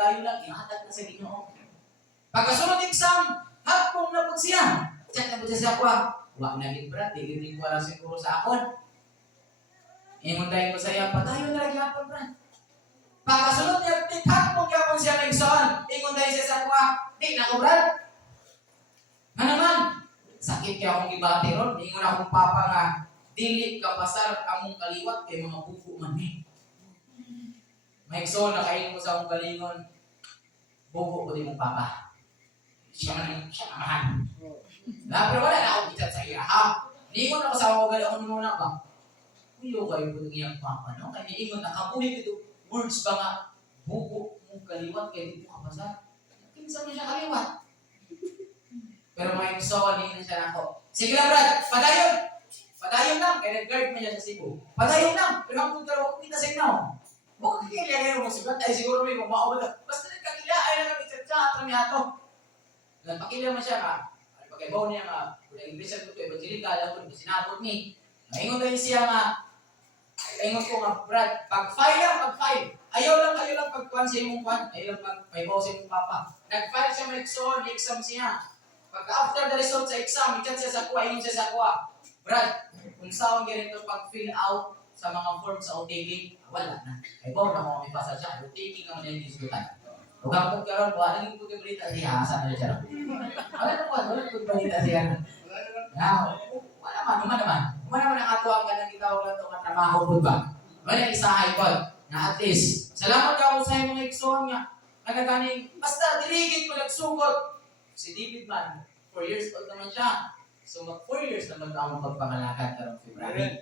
padayon lang, ihatag na sa Ginoo. Pagkasunod exam, hapong na po siya. Check na po siya sa akwa. Wag na gid brad, di ko lang siguro sa akon. Ingon tayo ko sa iya, padayon na lagi hapon brad. Pagkasunod niya, hapong yapon siya na exam. Ingon tayo siya sa akwa. Di na ko brad. Nga naman, sakit kaya akong ibati ron. Ingon akong papa nga, dili ka pasar among kaliwat kay mga buko man eh. Maigsoon na kain mo sa akong galingon, buko ko di mong papa. Siya naman. Pero wala na akong bitat sa iya, ha? Niingon ako sa akong galingon muna ba? Kuyo kayo po niyang papa, no? Kaya niingon na kapuhin ito, words ba nga, buko mong kaliwat kay di mo kapasar. Kinsa mo siya kaliwat? Pero maigsoon, niingon siya ako. Sige lang, Brad, padayon! Padayon lang, kaya nag-guard mo niya sa Cebu. Padayon lang, pero ang kung kita sa inyo. Huwag kakilala mo sugat, ay siguro may kumao na. Basta nagkakila, ay lang kami sa atong yato. Nagpakila mo siya ka, pag-ibaw niya nga, kung nag-Inglesan ko ito, evangelical, alam ko, sinabot ni. Naingon tayo siya nga, naingon ko nga, Brad, pag-file lang, pag-file. Ayaw lang pag-kuhan sa imong kuhan, ayaw lang pag-ibaw sa imong papa. Nag-file siya may exam siya. Pagka-after the result sa exam, i-chat siya sa kuha, ingon siya sa kuha. Brad, kung saan ganito pag-fill out sa mga forms sa OTK, wala na. Ay ba, na may pasal siya. OTK ka mo na yung diskutan. Kung kapag karoon, wala nang puti balita siya. Saan na siya? Wala na puti balita siya. Wala naman. Naman ang ato ang ganang gitawag lang ito nga trabaho po ba? Wala isahay po. Na at least, salamat ka ako sa mga iksohan nga. Nagaganing, basta dirigit ko nagsugot. Si David man, 4 years old naman siya. So, mag 4 years naman ako magpangalakan karong February.